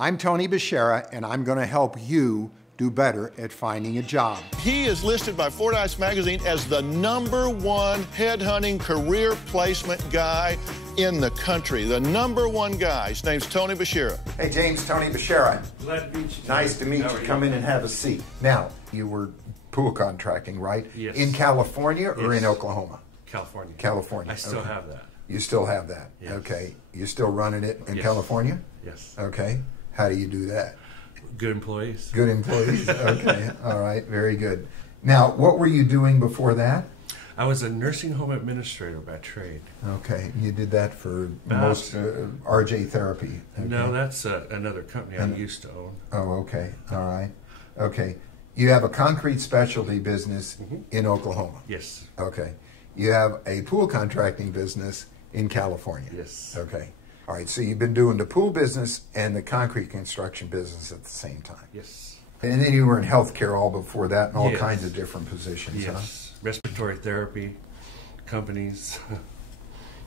I'm Tony Beshara, and I'm going to help you do better at finding a job. He is listed by Fordyce Magazine as the #1 headhunting career placement guy in the country. The #1 guy. His name's Tony Beshara. Hey, James, Tony Beshara. Glad to meet you. Nice to meet you. Come in and have a seat. Now, you were pool contracting, right? Yes. In California or in Oklahoma? California. California. I still have that. You still have that? Yes. Okay. You still running it in California? Yes. Okay. How do you do that? Good employees. Good employees? Okay. All right. Very good. Now, what were you doing before that? I was a nursing home administrator by trade. Okay. You did that for most RJ Therapy? Okay. No, that's another company I used to own. Oh, okay. All right. Okay. You have a concrete specialty business in Oklahoma? Yes. Okay. You have a pool contracting business in California? Yes. Okay. All right. So you've been doing the pool business and the concrete construction business at the same time? Yes. And then you were in healthcare all before that in all Yes. kinds of different positions, huh? Yes. Respiratory therapy companies.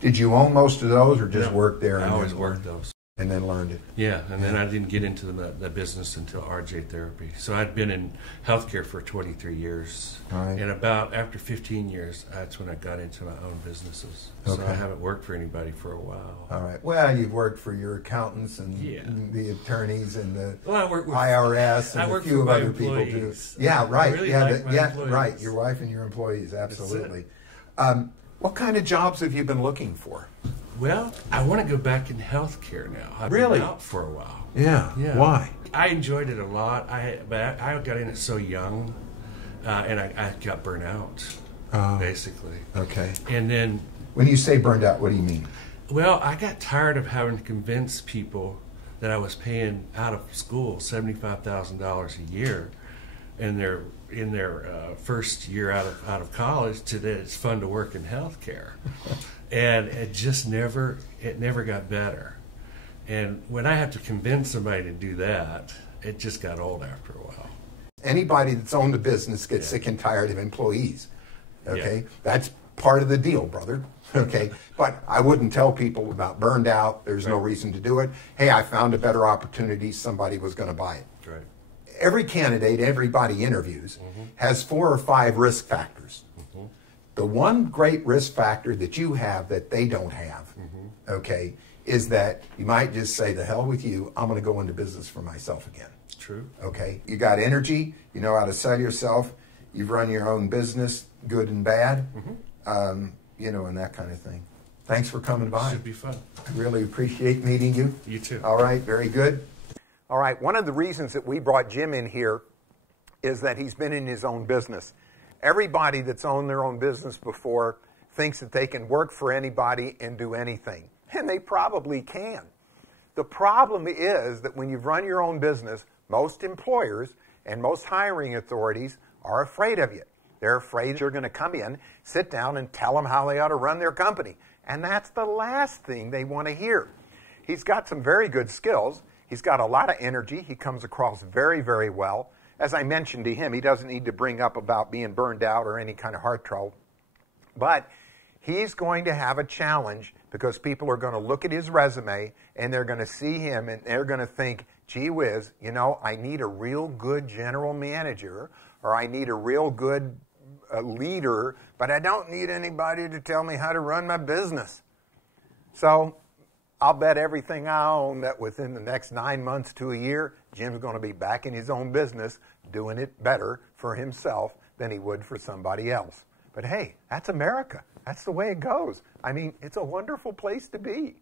Did you own most of those or just work there? I always worked those. And then learned it? Yeah, and then I didn't get into the business until RJ Therapy. So I'd been in healthcare for 23 years. All right. And about after 15 years, that's when I got into my own businesses. So Okay. I haven't worked for anybody for a while. All right. Well, you've worked for your accountants and the attorneys and the IRS and a few of other people too. Yeah, right. I really yeah, like my employees. Right. Your wife and your employees, absolutely. What kind of jobs have you been looking for? Well, I want to go back in healthcare now. I've Really? been out for a while. Yeah. Why? I enjoyed it a lot. But I got in it so young, and I got burnt out, basically. Okay. And then, When you say burned out, what do you mean? well, I got tired of having to convince people that I was paying out of school $75,000 a year in their first year out of college to that it's fun to work in healthcare. And it just never got better. And when I have to convince somebody to do that, it just got old after a while. Anybody that's owned a business gets sick and tired of employees. Okay? Yeah. That's part of the deal, brother. Okay? But I wouldn't tell people about burned out. There's no reason to do it. Hey, I found a better opportunity. Somebody was going to buy it. Right. Every candidate, everybody interviews, has 4 or 5 risk factors. The one great risk factor that you have that they don't have, okay, is that you might just say, the hell with you, I'm going to go into business for myself again. True. Okay? You got energy, you know how to sell yourself, you've run your own business, good and bad, you know, and that kind of thing. Thanks for coming by. Should be fun. I really appreciate meeting you. You too. All right, very good. All right, one of the reasons that we brought Jim in here is that he's been in his own business. Everybody that's owned their own business before thinks that they can work for anybody and do anything, and they probably can. The problem is that when you've run your own business, most employers and most hiring authorities are afraid of you. They're afraid you're going to come in, sit down, and tell them how they ought to run their company, and that's the last thing they want to hear. He's got some very good skills. He's got a lot of energy. He comes across very, very well. As I mentioned to him, he doesn't need to bring up about being burned out or any kind of heart trouble. But he's going to have a challenge because people are going to look at his resume and they're going to see him and they're going to think, gee whiz, you know, I need a real good general manager or I need a real good leader, but I don't need anybody to tell me how to run my business. So I'll bet everything I own that within the next 9 months to a year, Jim's going to be back in his own business doing it better for himself than he would for somebody else. But hey, that's America. That's the way it goes. I mean, it's a wonderful place to be.